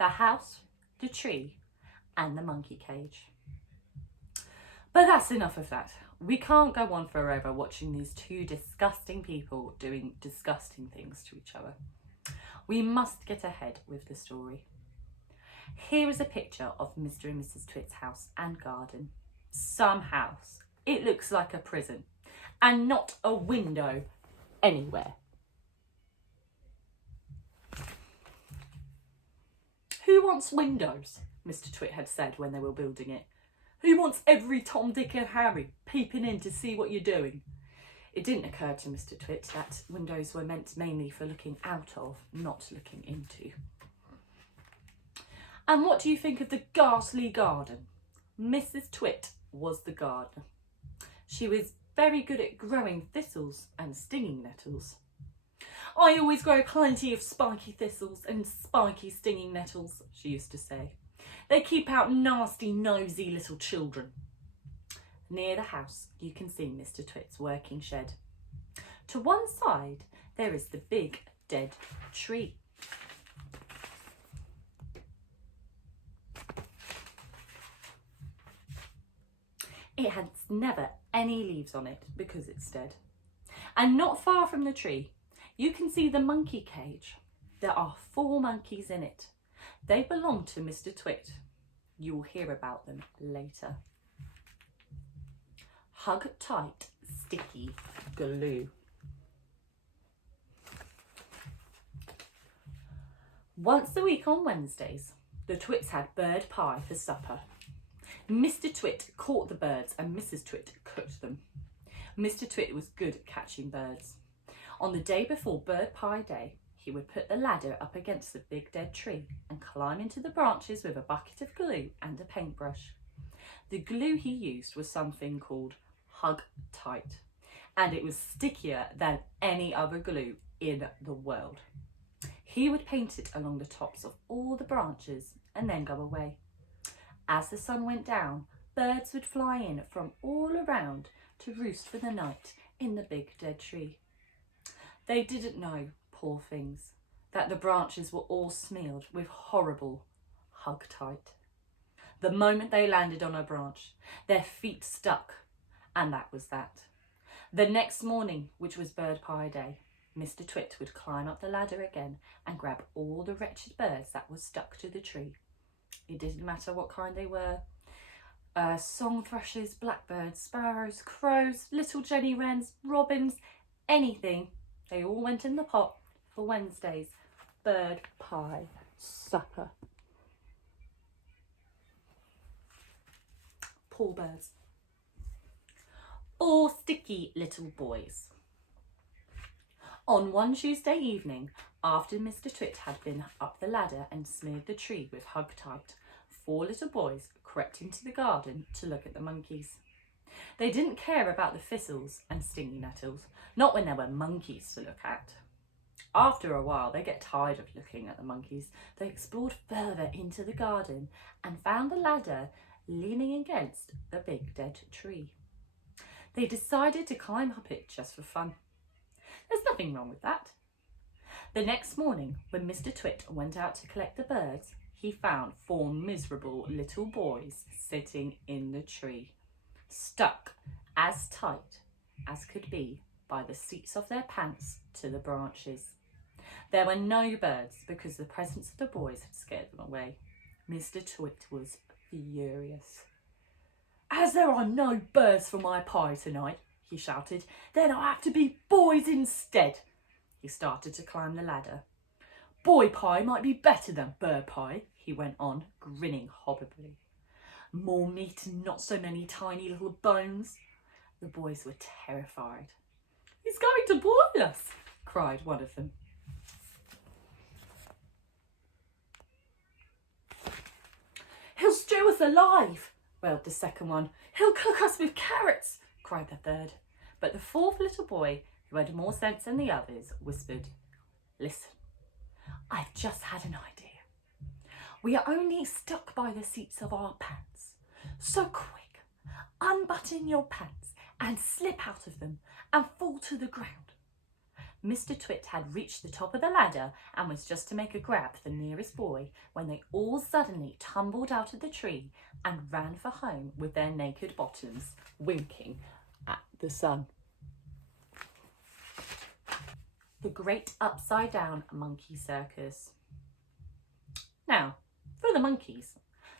the house, the tree, and the monkey cage. But that's enough of that. We can't go on forever watching these two disgusting people doing disgusting things to each other. We must get ahead with the story. Here is a picture of Mr. and Mrs. Twits' house and garden. Some house. It looks like a prison, and not a window anywhere. Who wants windows? Mr. Twit had said when they were building it. Who wants every Tom, Dick and Harry peeping in to see what you're doing? It didn't occur to Mr. Twit that windows were meant mainly for looking out of, not looking into. And what do you think of the ghastly garden? Mrs. Twit was the gardener. She was very good at growing thistles and stinging nettles. I always grow plenty of spiky thistles and spiky stinging nettles, she used to say. They keep out nasty, nosy little children. Near the house, you can see Mr. Twit's working shed. To one side, there is the big dead tree. It has never any leaves on it because it's dead. And not far from the tree, you can see the monkey cage. There are 4 monkeys in it. They belong to Mr. Twit. You will hear about them later. Hug tight, sticky glue. Once a week on Wednesdays, the Twits had bird pie for supper. Mr. Twit caught the birds and Mrs. Twit cooked them. Mr. Twit was good at catching birds. On the day before Bird Pie Day, he would put the ladder up against the big dead tree and climb into the branches with a bucket of glue and a paintbrush. The glue he used was something called Hug Tight, and it was stickier than any other glue in the world. He would paint it along the tops of all the branches and then go away. As the sun went down, birds would fly in from all around to roost for the night in the big dead tree. They didn't know, poor things, that the branches were all smeared with horrible Hug Tight. The moment they landed on a branch, their feet stuck, and that was that. The next morning, which was Bird Pie Day, Mr. Twit would climb up the ladder again and grab all the wretched birds that were stuck to the tree. It didn't matter what kind they were. Song thrushes, blackbirds, sparrows, crows, little jenny wrens, robins, anything. They all went in the pot for Wednesday's bird pie supper. Poor birds. 4 sticky little boys. On one Tuesday evening, after Mr. Twit had been up the ladder and smeared the tree with Hug Tight, 4 little boys crept into the garden to look at the monkeys. They didn't care about the thistles and stinging nettles, not when there were monkeys to look at. After a while, they get tired of looking at the monkeys. They explored further into the garden and found the ladder leaning against the big dead tree. They decided to climb up it just for fun. There's nothing wrong with that. The next morning, when Mr. Twit went out to collect the birds, he found 4 miserable little boys sitting in the tree, stuck as tight as could be by the seats of their pants to the branches. There were no birds because the presence of the boys had scared them away. Mr. Twit was furious. "As there are no birds for my pie tonight," he shouted, "then I'll have to be boys instead." He started to climb the ladder. "Boy pie might be better than bird pie," he went on, grinning horribly. "More meat and not so many tiny little bones." The boys were terrified. "He's going to boil us," cried one of them. "He'll stew us alive," wailed the second one. "He'll cook us with carrots," cried the third. But the 4th little boy, who had more sense than the others, whispered, "Listen, I've just had an idea. We are only stuck by the seats of our pants. So quick, unbutton your pants and slip out of them and fall to the ground. Mr. Twit had reached the top of the ladder and was just to make a grab for the nearest boy when they all suddenly tumbled out of the tree and ran for home with their naked bottoms, winking at the sun. The Great Upside Down Monkey Circus. Now, for the monkeys.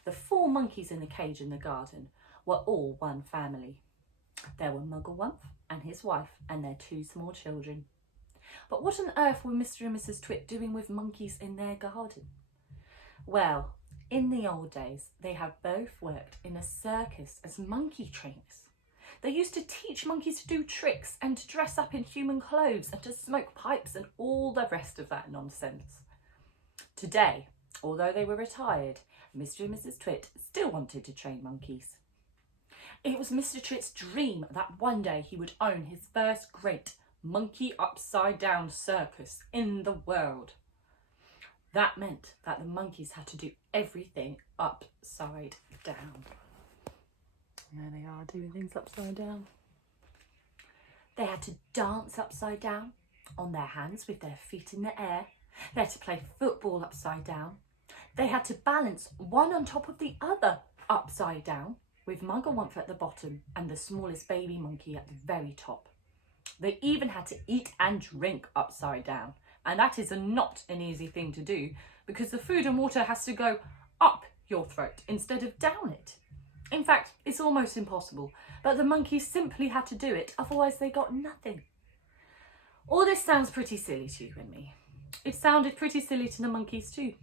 The 4 monkeys in the cage in the garden were all one family. There were Mugglewump and his wife and their 2 small children. But what on earth were Mr. and Mrs. Twit doing with monkeys in their garden? Well, in the old days, they had both worked in a circus as monkey trainers. They used to teach monkeys to do tricks and to dress up in human clothes and to smoke pipes and all the rest of that nonsense. Today, although they were retired, Mr. and Mrs. Twit still wanted to train monkeys. It was Mr. Twit's dream that one day he would own his first great monkey upside down circus in the world. That meant that the monkeys had to do everything upside down. There they are doing things upside down. They had to dance upside down on their hands with their feet in the air. They had to play football upside down. They had to balance one on top of the other upside down with Mugglewump at the bottom and the smallest baby monkey at the very top. They even had to eat and drink upside down, and that is not an easy thing to do because the food and water has to go up your throat instead of down it. In fact, it's almost impossible, but the monkeys simply had to do it, otherwise they got nothing. All this sounds pretty silly to you and me. It sounded pretty silly to the monkeys too.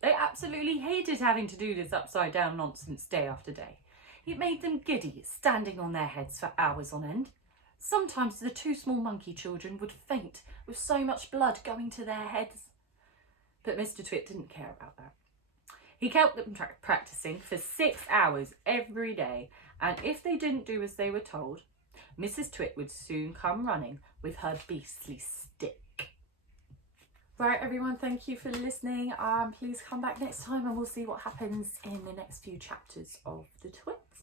They absolutely hated having to do this upside down nonsense day after day. It made them giddy, standing on their heads for hours on end. Sometimes the 2 small monkey children would faint with so much blood going to their heads. But Mr. Twit didn't care about that. He kept them practicing for 6 hours every day, and if they didn't do as they were told, Mrs. Twit would soon come running with her beastly stick. Right, everyone, thank you for listening. Please come back next time and we'll see what happens in the next few chapters of the Twits.